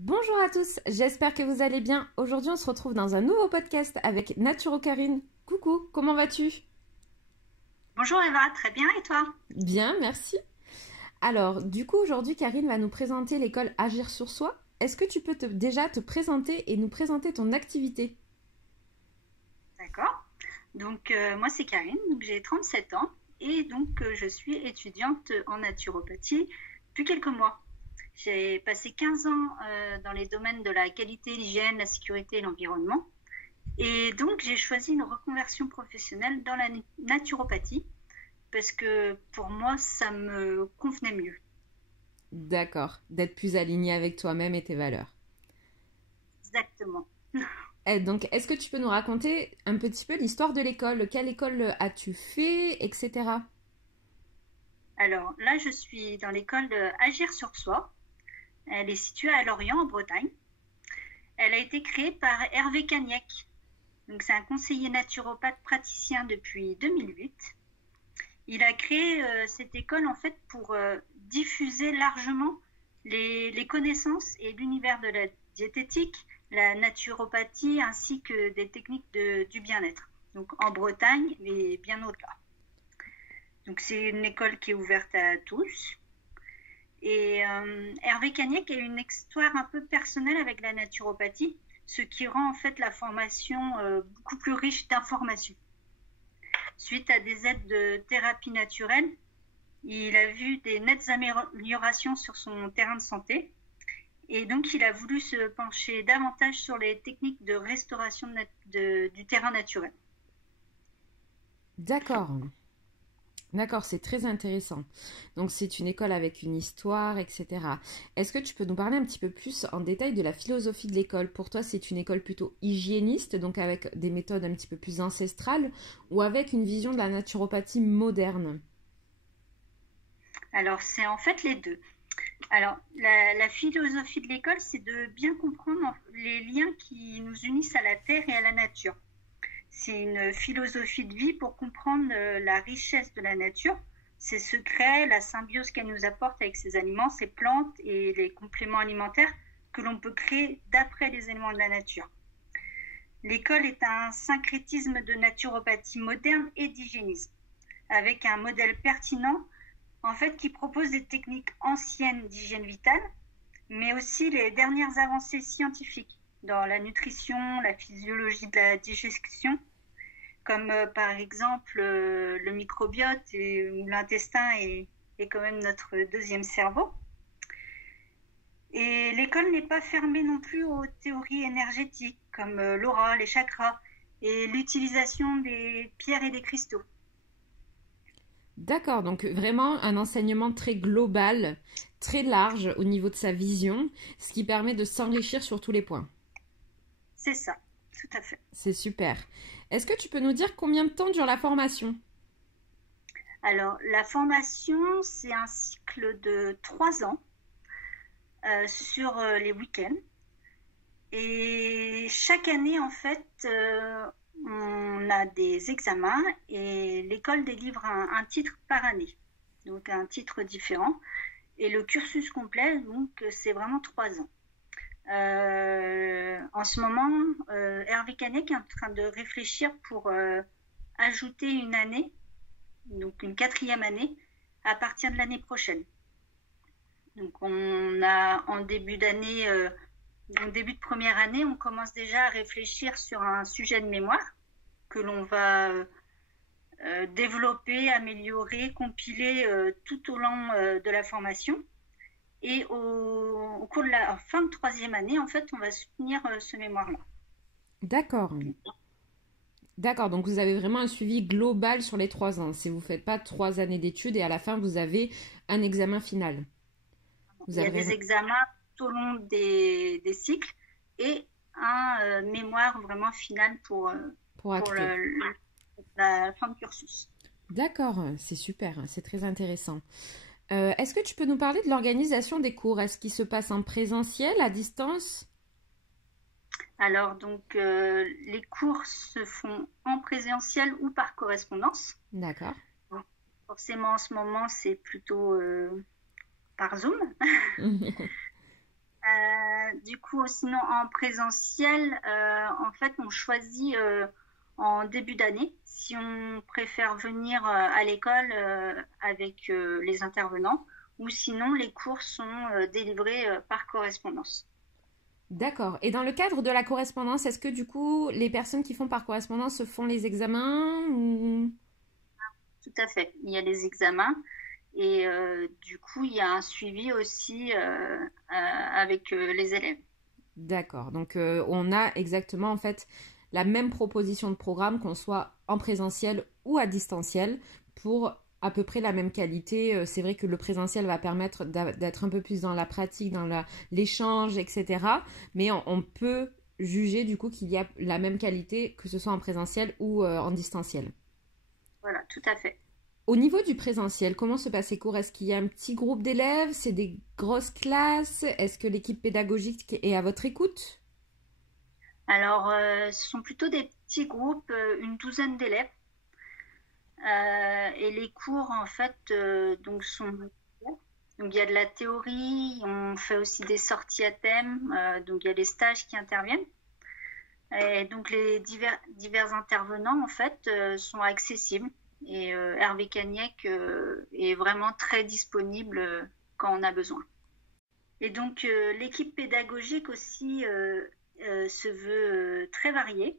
Bonjour à tous, j'espère que vous allez bien. Aujourd'hui, on se retrouve dans un nouveau podcast avec Naturo Karine. Coucou, comment vas-tu? Bonjour Eva, très bien et toi? Bien, merci. Alors, du coup, aujourd'hui, Karine va nous présenter l'école Agir sur soi. Est-ce que tu peux déjà te présenter et nous présenter ton activité? D'accord. Moi c'est Karine, j'ai 37 ans et je suis étudiante en naturopathie depuis quelques mois. J'ai passé 15 ans dans les domaines de la qualité, l'hygiène, la sécurité et l'environnement. Et donc j'ai choisi une reconversion professionnelle dans la naturopathie parce que pour moi ça me convenait mieux. D'accord, d'être plus aligné avec toi-même et tes valeurs. Exactement. Donc, est-ce que tu peux nous raconter un petit peu l'histoire de l'école? Quelle école as-tu fait, etc. Alors là je suis dans l'école Agir sur soi. Elle est située à Lorient en Bretagne. Elle a été créée par Hervé Cagnac. Donc, c'est un conseiller naturopathe praticien depuis 2008. Il a créé cette école en fait pour diffuser largement les connaissances et l'univers de la diététique, la naturopathie ainsi que des techniques du bien-être. Donc en Bretagne et bien au-delà. Donc c'est une école qui est ouverte à tous. Et Hervé Cagnac a une histoire un peu personnelle avec la naturopathie, ce qui rend en fait la formation beaucoup plus riche d'informations. Suite à des aides de thérapie naturelle, il a vu des nettes améliorations sur son terrain de santé et donc il a voulu se pencher davantage sur les techniques de restauration du terrain naturel. D'accord. D'accord, c'est très intéressant. Donc, c'est une école avec une histoire, etc. Est-ce que tu peux nous parler un petit peu plus en détail de la philosophie de l'école? Pour toi, c'est une école plutôt hygiéniste, donc avec des méthodes un petit peu plus ancestrales, ou avec une vision de la naturopathie moderne? Alors c'est en fait les deux. Alors la philosophie de l'école, c'est de bien comprendre les liens qui nous unissent à la terre et à la nature. C'est une philosophie de vie pour comprendre la richesse de la nature, ses secrets, la symbiose qu'elle nous apporte avec ses aliments, ses plantes et les compléments alimentaires que l'on peut créer d'après les éléments de la nature. L'école est un syncrétisme de naturopathie moderne et d'hygiénisme, avec un modèle pertinent en fait qui propose des techniques anciennes d'hygiène vitale, mais aussi les dernières avancées scientifiques dans la nutrition, la physiologie de la digestion, comme par exemple le microbiote où l'intestin est quand même notre deuxième cerveau. Et l'école n'est pas fermée non plus aux théories énergétiques comme l'aura, les chakras et l'utilisation des pierres et des cristaux. D'accord, donc vraiment un enseignement très global, très large au niveau de sa vision, ce qui permet de s'enrichir sur tous les points. C'est ça, tout à fait. C'est super. Est-ce que tu peux nous dire combien de temps dure la formation? Alors, la formation, c'est un cycle de 3 ans sur les week-ends. Et chaque année, en fait, on a des examens et l'école délivre un titre par année, donc un titre différent. Et le cursus complet, donc, c'est vraiment 3 ans. En ce moment, Hervé Canek est en train de réfléchir pour ajouter une année, donc une quatrième année, à partir de l'année prochaine. Donc on a en début d'année, en début de première année, on commence déjà à réfléchir sur un sujet de mémoire que l'on va développer, améliorer, compiler tout au long de la formation. Et au cours de la fin de troisième année, en fait, on va soutenir ce mémoire-là. D'accord. D'accord, donc vous avez vraiment un suivi global sur les 3 ans. Si vous ne faites pas 3 années d'études et à la fin vous avez un examen final. Vous Il y avez a des vraiment examens tout au long des cycles et un mémoire vraiment final pour pour acter. la fin de cursus. D'accord, c'est super, c'est très intéressant. Est-ce que tu peux nous parler de l'organisation des cours? Est-ce qu'ils se passent en présentiel, à distance? Alors, les cours se font en présentiel ou par correspondance. D'accord. Donc, forcément, en ce moment, c'est plutôt par Zoom. du coup, sinon en présentiel, en fait, on choisit en début d'année si on préfère venir à l'école avec les intervenants ou sinon les cours sont délivrés par correspondance. D'accord. Et dans le cadre de la correspondance, est-ce que du coup, les personnes qui font par correspondance se font les examens ou... Tout à fait. Il y a les examens et du coup, il y a un suivi aussi avec les élèves. D'accord. Donc, on a exactement en fait la même proposition de programme qu'on soit en présentiel ou à distanciel pour à peu près la même qualité. C'est vrai que le présentiel va permettre d'être un peu plus dans la pratique, dans l'échange, etc. Mais on peut juger du coup qu'il y a la même qualité que ce soit en présentiel ou en distanciel. Voilà, tout à fait. Au niveau du présentiel, comment se passent les cours? Est-ce qu'il y a un petit groupe d'élèves? C'est des grosses classes? Est-ce que l'équipe pédagogique est à votre écoute? Alors, ce sont plutôt des petits groupes, une douzaine d'élèves. Et les cours, en fait, donc sont... Donc, il y a de la théorie, on fait aussi des sorties à thème, donc il y a les stages qui interviennent. Et donc, les divers intervenants, en fait, sont accessibles. Et Hervé Cagnac est vraiment très disponible quand on a besoin. Et donc, l'équipe pédagogique aussi se veut très variée.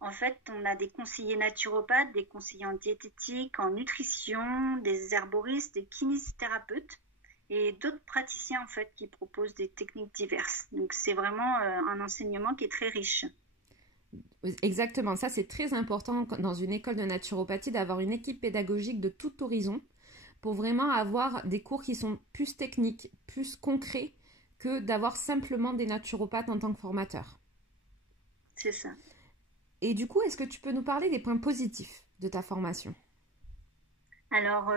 En fait, on a des conseillers naturopathes, des conseillers en diététique, en nutrition, des herboristes, des kinésithérapeutes et d'autres praticiens en fait qui proposent des techniques diverses. Donc, c'est vraiment un enseignement qui est très riche. Exactement, ça c'est très important dans une école de naturopathie d'avoir une équipe pédagogique de tout horizon pour vraiment avoir des cours qui sont plus techniques, plus concrets que d'avoir simplement des naturopathes en tant que formateurs. C'est ça. Et du coup, est-ce que tu peux nous parler des points positifs de ta formation? Alors,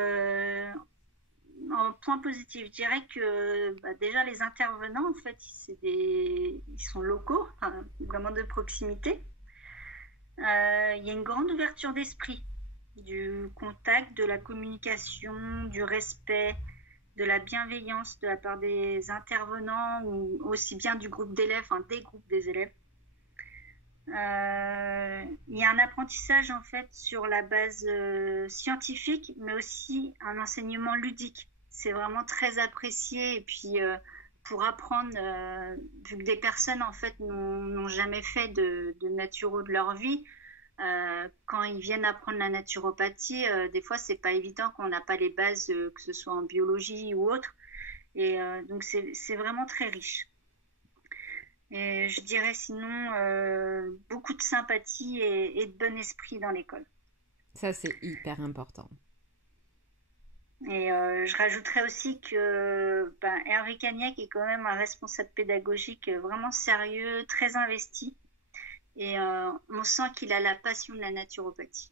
en point positif, je dirais que déjà les intervenants, en fait, ils sont locaux, enfin, vraiment de proximité. Il y a une grande ouverture d'esprit, du contact, de la communication, du respect, de la bienveillance de la part des intervenants ou aussi bien du groupe d'élèves, enfin des groupes des élèves. Il y a un apprentissage en fait sur la base scientifique, mais aussi un enseignement ludique. C'est vraiment très apprécié et puis pour apprendre, vu que des personnes en fait n'ont jamais fait de naturo de leur vie, quand ils viennent apprendre la naturopathie, des fois c'est pas évident qu'on n'a pas les bases, que ce soit en biologie ou autre, et donc c'est vraiment très riche. Et je dirais sinon beaucoup de sympathie et de bon esprit dans l'école. Ça, c'est hyper important. Et je rajouterais aussi que Hervé Cagnac est quand même un responsable pédagogique vraiment sérieux, très investi. Et on sent qu'il a la passion de la naturopathie.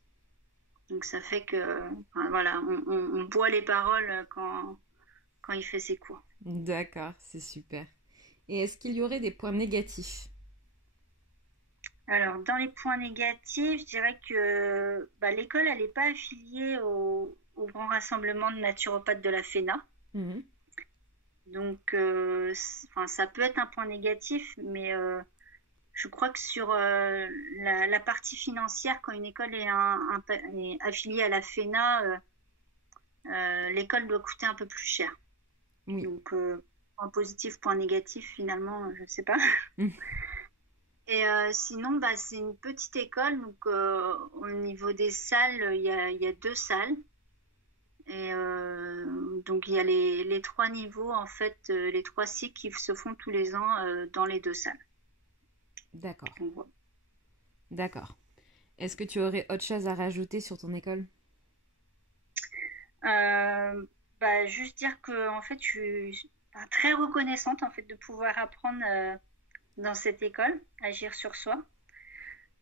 Donc ça fait que, enfin, voilà, on boit les paroles quand il fait ses cours. D'accord, c'est super. Et est-ce qu'il y aurait des points négatifs? Alors, dans les points négatifs, je dirais que l'école, elle n'est pas affiliée au grand rassemblement de naturopathes de la FENA. Mhm. Donc, ça peut être un point négatif, mais je crois que sur la partie financière, quand une école est affiliée à la FENA, l'école doit coûter un peu plus cher. Oui. Donc, point positif, point négatif, finalement, je ne sais pas. Mm. Et sinon, c'est une petite école, donc au niveau des salles, il y a 2 salles. Et donc, il y a les 3 niveaux, en fait, les 3 cycles qui se font tous les ans dans les 2 salles. D'accord. Donc, voilà. D'accord. Est-ce que tu aurais autre chose à rajouter sur ton école? Juste dire que en fait, je suis très reconnaissante en fait de pouvoir apprendre dans cette école, agir sur soi.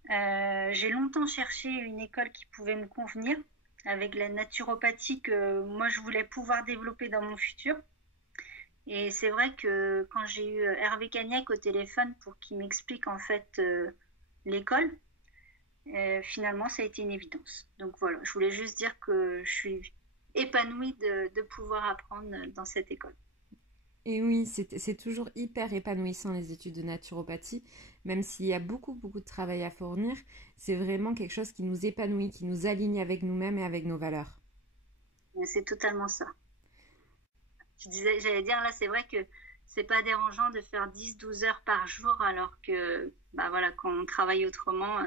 J'ai longtemps cherché une école qui pouvait me convenir avec la naturopathie que moi je voulais pouvoir développer dans mon futur. Et c'est vrai que quand j'ai eu Hervé Cagnac au téléphone pour qu'il m'explique en fait l'école, finalement ça a été une évidence. Donc voilà, je voulais juste dire que je suis épanouie de pouvoir apprendre dans cette école. Et oui, c'est toujours hyper épanouissant les études de naturopathie, même s'il y a beaucoup, beaucoup de travail à fournir, c'est vraiment quelque chose qui nous épanouit, qui nous aligne avec nous-mêmes et avec nos valeurs. C'est totalement ça. J'allais dire, là, c'est vrai que c'est pas dérangeant de faire 10-12 heures par jour, alors que, bah voilà, quand on travaille autrement,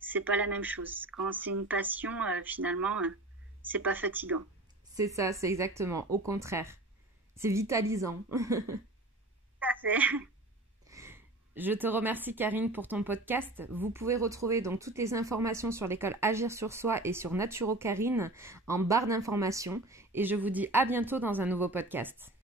c'est pas la même chose. Quand c'est une passion, finalement, c'est pas fatigant. C'est ça, c'est exactement, au contraire. C'est vitalisant. Tout à fait. Je te remercie Karine pour ton podcast. Vous pouvez retrouver donc toutes les informations sur l'école Agir sur soi et sur Naturo Karine en barre d'informations. Et je vous dis à bientôt dans un nouveau podcast.